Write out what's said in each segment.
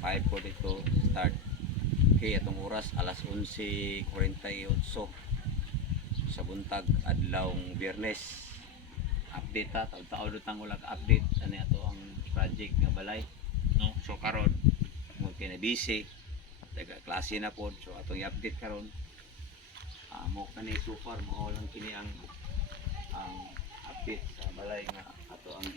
5 po dito start. Okay, atong oras alas 11:48 sa buntag adlawng Biyernes. Update ta taud-taud utang ulag update ani ato ang project nga balay, no? So karon mo kay na busy daga klase na pod, so atong i-update karon mo kani so far mo lang kini ang update sa balay nga ato ang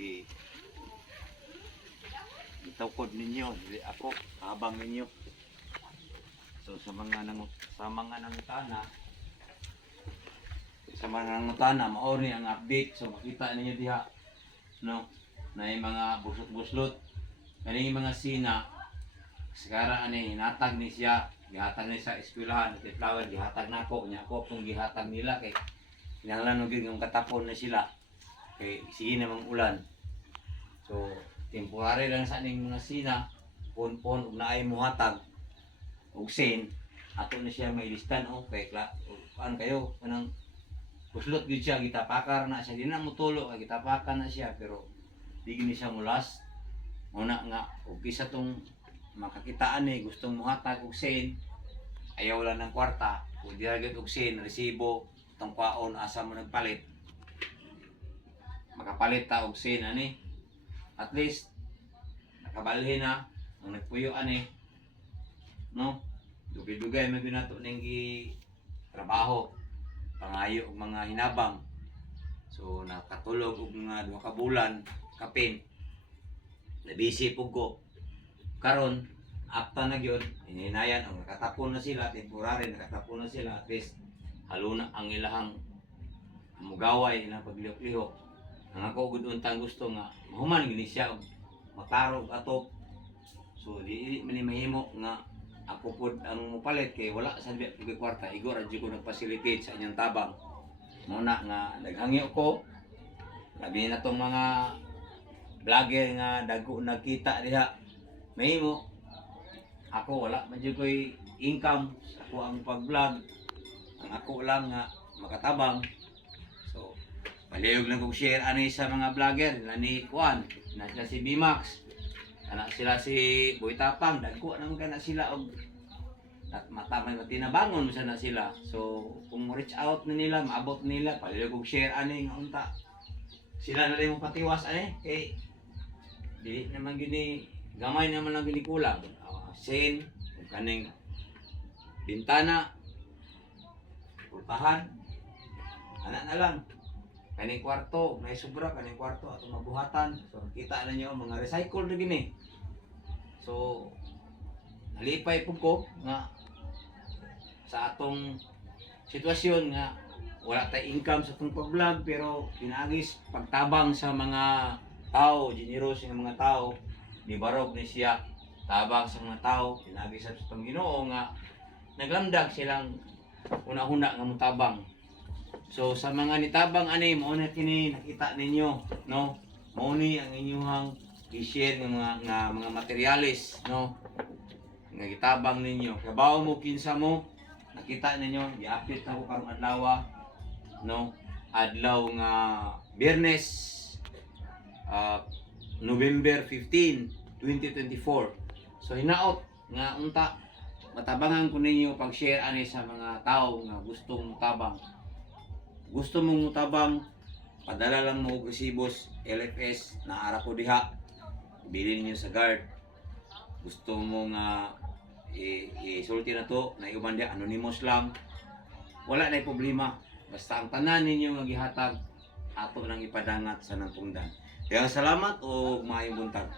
itawkod ninyo, ako habang ninyo. So sa mga nangutana mao ni ang update. So makita ninyo diha, no, na yung mga buslot-buslot kani mga sina sigara ani hinatag ni siya, gihatag ni sa eskwelahan at flower, gihatag nako nya ako kung gihatag nila kay kinahanglan gyud ng katapon na sila kay sige namang ulan. So temporary lang sa ning mga sina pon-pon ug naay muhatag og sin ato na siya mailistan kay kan kayo kanang buslot gyud siya, gitapakar na siya, di na mutulo kay gitapakan na siya pero di gini siya mulas. Una nga og kisa tong makakitaan ni gustong muhatag og sin ayaw lang ng kwarta ug di gyud og sin resibo tong kwaon asa mo nagpalit makapalit ta og sin ani at least nakabalhin na ang nagpuyo ani, no? Dugay-dugay may binato ning trabaho pangayo og mga hinabang. So nakatulog og mga 2 ka bulan kapin na busy pug ko karon apta na gyud hininayan ang nakatapon na sila temporary, nakatapon na sila at least haluna ang ilahang mugaway na paglihok-lihok. Ang ako gud untang gusto nga mahuman gini siya og matarog ato. So di man mahimo nga ako pod ang mupalit kay wala sa biya pag kwarta igor adyo ko nag-facilitate sa inyong tabang. Muna nga naghangyo ko labi na tong mga vlogger nga dagko nagkita diha mahimo ako wala man jud koy income ako ang pag-vlog ang ako lang nga makatabang. So palihog lang kong share ani sa mga vlogger ni Kuan na sila si Bimax anak sila si Boy Tapang dagko naman kana sila og matamay matinabangon mo sana sila. So kung reach out na nila maabot nila palihog kong share ani nga unta sila na rin mo patiwas ani kay dili naman gini gamay naman lang gini kulang sin kaning bintana pultahan anak na lang kaning kwarto may sobra kaning kwarto ato mabuhatan. So kita na nyo mga recycle na gini. So nalipay po ko nga sa atong sitwasyon nga wala tay income sa atong pag-vlog pero pinagis pagtabang sa mga tao, generous nga mga tao, di barog ni siya tabang sa mga tao, pinagis sa atong Ginoo nga naglamdag silang una-una nga mutabang. So sa mga nitabang ani mao na kini nakita ninyo, no? Mao ni ang inyong i-share nga mga materyales, no? Nga gitabang ninyo. Kabaw mo kinsa mo nakita ninyo i-update ako karong adlaw, no? Adlaw nga Biyernes November 15, 2024. So hinaot nga unta matabangan ko ninyo pag-share ani sa mga tao nga gustong mutabang. Gusto mong mutabang, padala lang mo og resibos LFS na ara ko diha. Bilhin niyo sa guard. Gusto mo nga isulti na to, na iuban diha anonymous lang. Wala na problema. Basta ang tanan ninyo nga gihatag ato nang ipadangat sa nangtungdan. Kaya salamat o maayong buntag.